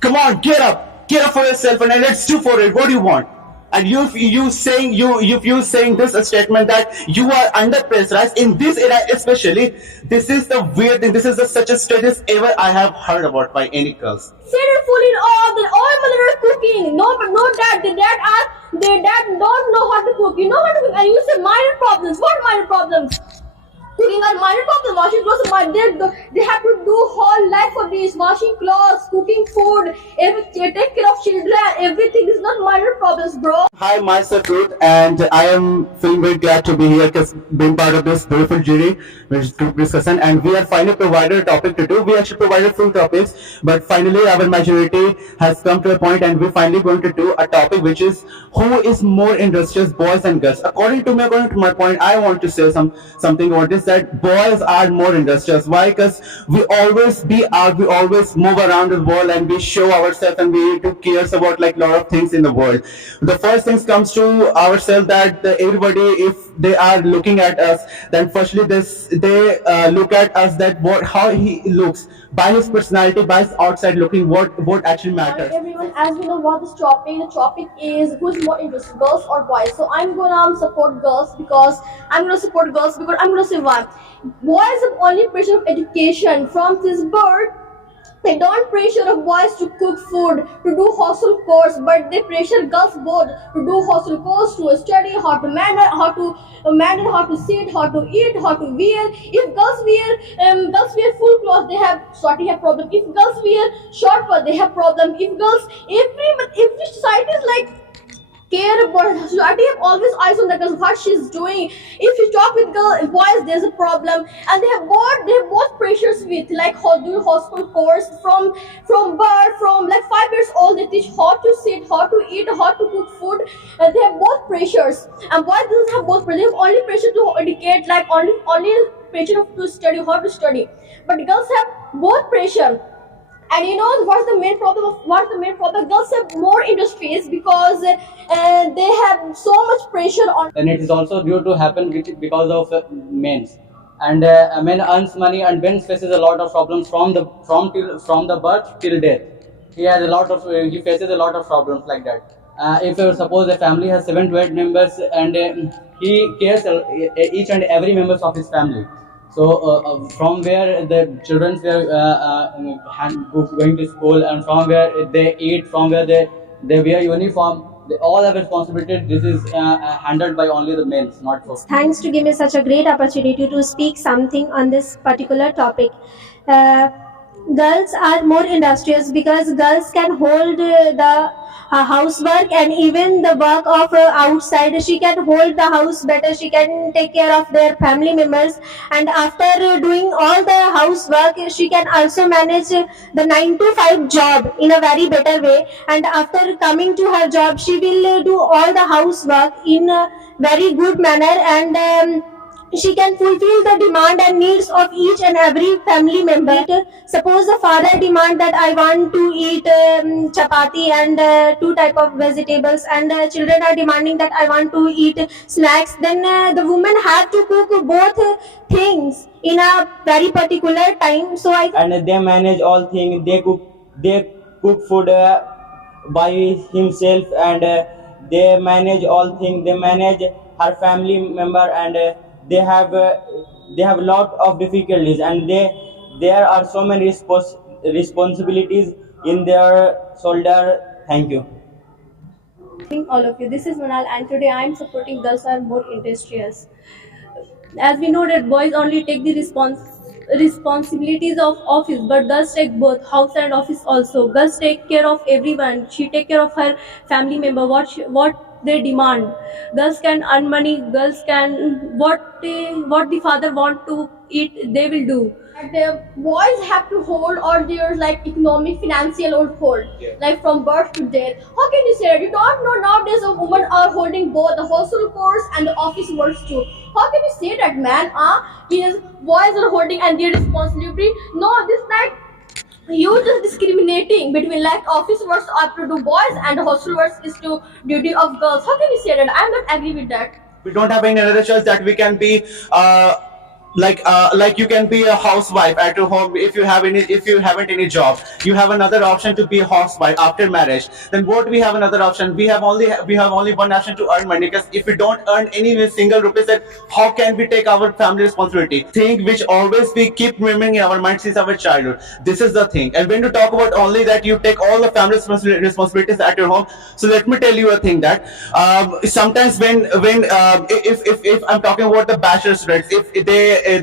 Come on, get up for yourself, and let's do for it. What do you want? And you saying this a statement that you are under pressurized in this era, especially. This is the weird thing. This is the such a status ever I have heard about by any girls. Consider fully all the all mother are cooking. No, but no dad. Their dad don't know how to cook. You know how to cook, and you say minor problems. What minor problems? Cooking are minor problems. Washing clothes are minor. They have to do whole life for this. Washing clothes, cooking food, take care of children. Everything is not minor problems, bro. Hi, myself Ruth, and I am feeling very glad to be here because being part of this beautiful jury, which is group discussion, and we have finally provided a topic to do. We actually provided full topics, but finally our majority has come to a point, and we're finally going to do a topic which is who is more industrious, boys and girls. According to my point, I want to say something about this, that boys are more industrious. Why? Because we always be out, we always move around the world, and we show ourselves, and we do cares about like lot of things in the world. The first things comes to ourselves that everybody, if they are looking at us, then firstly they look at us that what how he looks by his personality, by his outside looking, what actually Hi matters. everyone, as we know what this topic, the topic is who's more interested, girls or boys. So I'm gonna support girls because I'm gonna say why. Boys have only pressure of education from this birth. They don't pressure of boys to cook food, to do household chores, but they pressure girls both to do household chores, to study, how to sit, how to eat, how to wear. If girls wear full clothes, they have problem. If girls wear short clothes, they have problem. If girls, every society is like care about her. So I have always eyes on the girl, what she's doing. If you talk with boys, there's a problem, and they have both pressures with like how do hospital course from birth, from like 5 years old. They teach how to sit, how to eat, how to cook food, and they have both pressures. And boys doesn't have both pressure. They have only pressure to educate, like only pressure to study, how to study. But girls have both pressure. And you know what's the main problem? Girls have more industries because they have so much pressure on. And it is also due to happen because of men. And a man earns money, and men faces a lot of problems from the birth till death. He faces a lot of problems like that. If suppose a family has 7 to 8 members, and he cares each and every members of his family. So from where the children were going to school, and from where they eat, from where they wear uniform, they all have responsibility. This is handled by only the men, not for. Thanks to give me such a great opportunity to speak something on this particular topic. Uh, Girls are more industrious because girls can hold the housework and even the work of outside. She can hold the house better. She can take care of their family members, and after doing all the housework, she can also manage the 9 to 5 job in a very better way. And after coming to her job, she will do all the housework in a very good manner, and she can fulfill the demand and needs of each and every family member. Suppose the father demand that I want to eat chapati and 2 type of vegetables, and children are demanding that I want to eat snacks, then the woman have to cook both things in a very particular time. So I and they manage all things. They cook food by himself, and they manage all things. They manage her family member, and they have a lot of difficulties, and there are so many responsibilities in their shoulder. Thank you. All of you. This is Manal, and today I am supporting girls are more industrious. As we know that boys only take the responsibilities of office, but girls take both house and office also. Girls take care of everyone. She take care of her family member. What they demand. Girls can earn money. Girls can what the father want to eat, they will do. And the boys have to hold or there's like economic financial hold, like from birth to death. How can you say that? You don't know nowadays a woman are holding both the household chores and the office works too. How can you say that, man? Yes, boys are holding and their responsibility. No, this like you just discriminating between like office works are to do boys and household works is to duty of girls. How can you say that? I'm not agree with that. We don't have any other choice that we can be like you can be a housewife at your home. If you haven't any job, you have another option to be a housewife after marriage. Then what we have another option, we have only one option to earn money, because if we don't earn any single rupees, then how can we take our family responsibility? Thing which always we keep remembering in our mind since our childhood. This is the thing. And when you talk about only that you take all the family responsibilities at your home, so let me tell you a thing that sometimes when if I'm talking about the bachelor students, if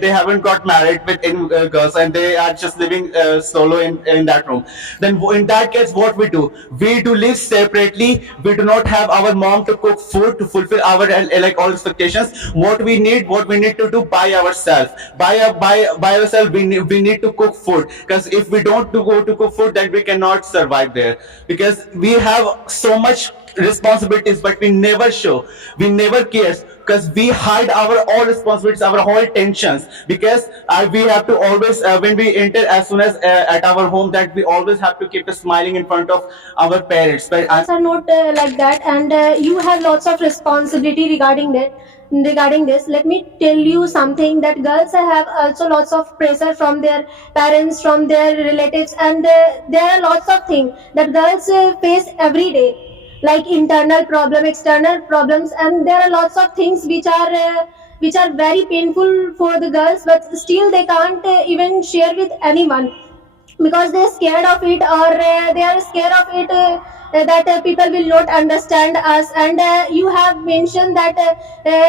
they haven't got married with any girls and they are just living solo in that room, then in that case what we do live separately. We do not have our mom to cook food to fulfill our like all expectations. What we need to do by ourselves, by ourselves. We need to cook food, because if we don't go to cook food, then we cannot survive there, because we have so much responsibilities, but we never show, we never cares, because we hide our all responsibilities, our whole tensions, because we have to always when we enter, as soon as at our home, that we always have to keep smiling in front of our parents. But Girls are not like that, and you have lots of responsibility regarding this. Let me tell you something, that girls have also lots of pressure from their parents, from their relatives, and there are lots of things that girls face every day, like internal problem, external problems, and there are lots of things which are very painful for the girls, but still they can't even share with anyone, because they're scared of it, or they are scared of it, that people will not understand us. And you have mentioned that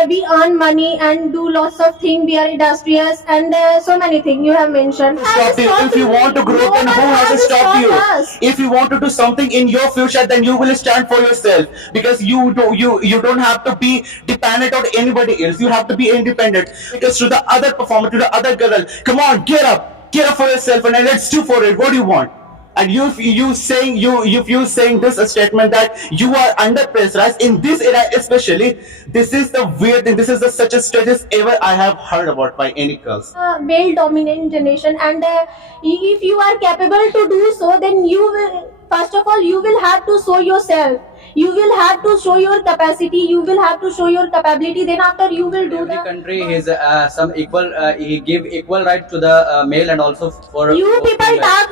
we earn money and do lots of things, we are industrious, and so many things you have mentioned. stop you. If you want to grow, No then one who has to has stop you? us. If you want to do something in your future, then you will stand for yourself, because you don't have to be dependent on anybody else. You have to be independent, because to the other performer, to the other girl, come on, get up for yourself, and let's do for it. What do you want? And you saying this statement that you are under pressurized in this era, especially, this is the weird thing. This is the such a strategist ever I have heard about by any girls. Male dominant generation, and if you are capable to do so, then you will, first of all, you will have to show yourself, you will have to show your capacity, you will have to show your capability, then after you will do Every the country is some equal. He give equal right to the male and also for you for people female. talk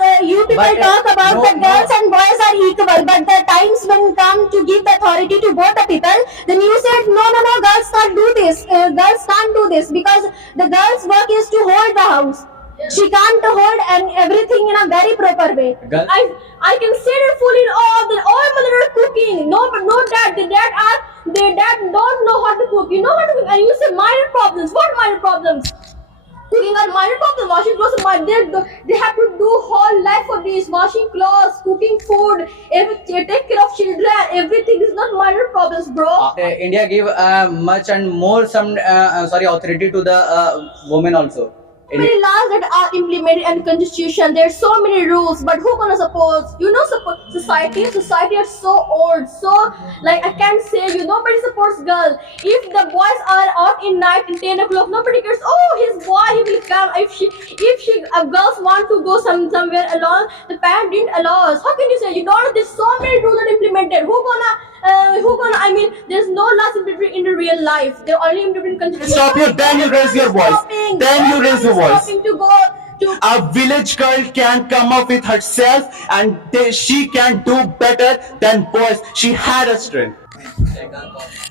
But, talk about no, the girls no. and boys are equal, but the times when come to give the authority to both the people, then you said no, girls can't do this, girls can't do this, because the girl's work is to hold the house, she can't hold and everything in a very proper way. Girl, I can sit and full in all mother are cooking. No, but no dad. Their dad don't know how to cook. You know how to cook, and you say minor problems. What minor problems? Cooking are minor problems. Washing clothes are minor. They have to do whole life for this. Washing clothes, cooking food, take care of children. Everything is not minor problems, bro. India give much and more some authority to the women also. Many laws that are implemented in the constitution. There's so many rules, but who gonna support? Society are so old, so like I can't say nobody supports girl. If the boys are out in night in 10 o'clock, nobody cares. Oh, his boy, he will come. If girls want to go somewhere alone, the parent didn't allow us. How can you say you don't? There's so many rules that are implemented. I mean, there's no laws implemented in the real life. They're only implemented in constitution. Stop you, then you raise your voice. Then you raise your voice. Stopping to go to A village girl can come up with herself, and she can do better than boys. She had a strength.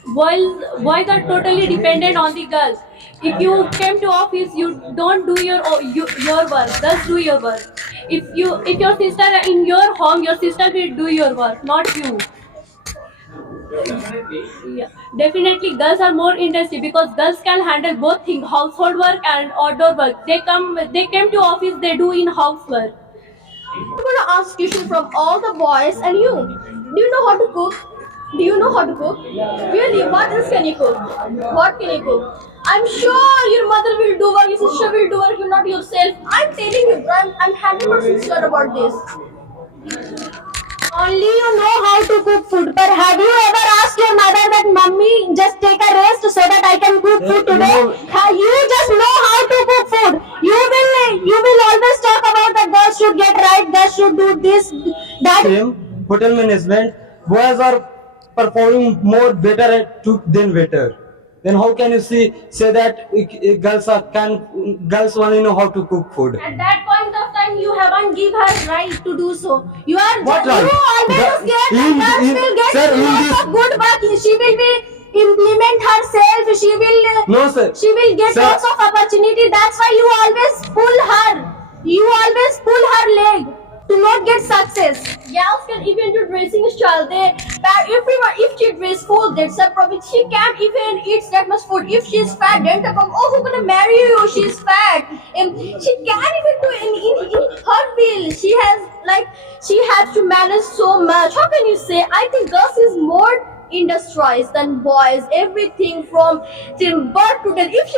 boys are totally dependent on the girls. If you came to office, you don't do your work. Girls do your work. If your sister are in your home, your sister will do your work, not you. Yeah, definitely girls are more interested because girls can handle both things, household work and outdoor work. They came to office, they do in housework. I'm gonna ask question from all the boys and you. Do you know how to cook? Do you know how to cook? Really? What else can you cook? What can you cook? I'm sure your mother will do work, your sister will do work, you not yourself. I'm telling you, I'm 100% sure about this. Only you know how to cook food, but have you ever asked your mother that mummy just take a rest so that I can cook food today? You just know how to cook food. You will always talk about that girls should get right, girls should do this, that. Same hotel management, boys are performing more better than better. then how can you say that girls only know how to cook food? At that point of time, you haven't give her right to do so. You are What right? You always scared In- that girls in- will get sir, in lots this- of good work. She will be implement herself. She will No, sir. She will get Sir. lots of opportunity. That's why you always pull her. You always pull her leg to not get success. Girls can even do dressing style. If she dress full, that's a problem. She can't even eat that much food. If she's fat, then the problem. Oh, who gonna marry you? She's fat. And she can't even do in her field. She has to manage so much. How can you say? I think girls is more industrious than boys. Everything from till birth to death. If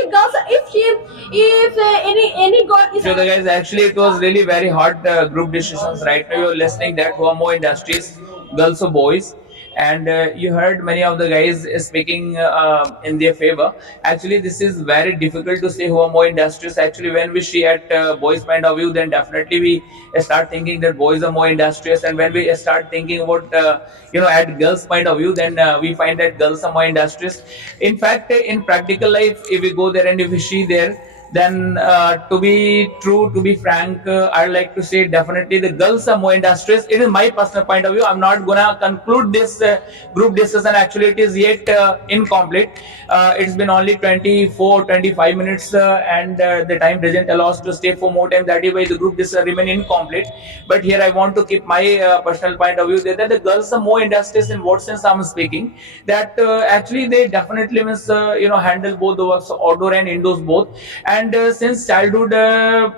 any girl is So the guys, actually it was really very hot group discussions. Right now you're listening that who are more industrious, girls or boys, and you heard many of the guys speaking in their favor. Actually, this is very difficult to say who are more industrious. Actually, when we see at boys' point of view, then definitely we start thinking that boys are more industrious, and when we start thinking about at girls' point of view, then we find that girls are more industrious. In fact, in practical life, if we go there and if we see there, then to be true, to be frank, I'd like to say definitely the girls are more industrious. It is my personal point of view. I'm not gonna conclude this group discussion. Actually, it is yet incomplete. It's been only 24-25 minutes, and the time doesn't allow us to stay for more time. That is why the group discussion remain incomplete. But here I want to keep my personal point of view that the girls are more industrious. In what sense I'm speaking? That actually they definitely means handle both the works, outdoor and indoors both. And since childhood,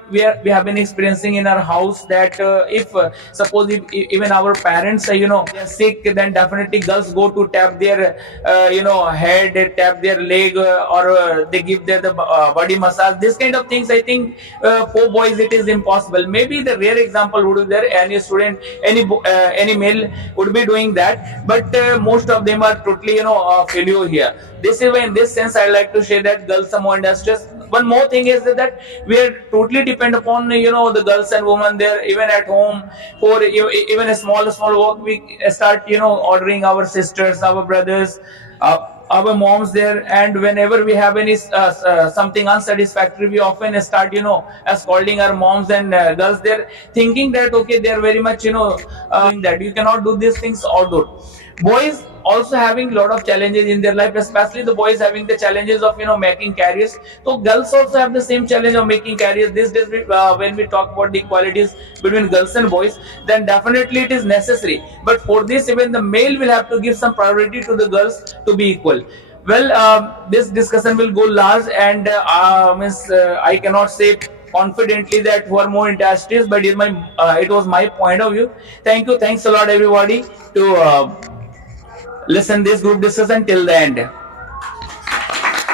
we have been experiencing in our house that if suppose if even our parents they are sick, then definitely girls go to tap their head, they tap their leg, or they give their the body massage. This kind of things, I think for boys it is impossible. Maybe the rare example would be there, any student, any male would be doing that, but most of them are totally failure here. This is why in this sense I like to say that girls are more industrious. One more thing is that we are totally depend upon the girls and women there, even at home, for even a small work we start ordering our sisters, our brothers, our moms there. And whenever we have any something unsatisfactory, we often start scolding our moms and girls there, thinking that okay, they are very much doing that. You cannot do these things outdoor. Boys also having a lot of challenges in their life, especially the boys having the challenges of making careers. So girls also have the same challenge of making careers. These days when we talk about the equalities between girls and boys, then definitely it is necessary, but for this even the male will have to give some priority to the girls to be equal. Well, this discussion will go large, and I cannot say confidently that who are more industrious, but it was my point of view. Thanks a lot everybody to listen this group discussion till the end.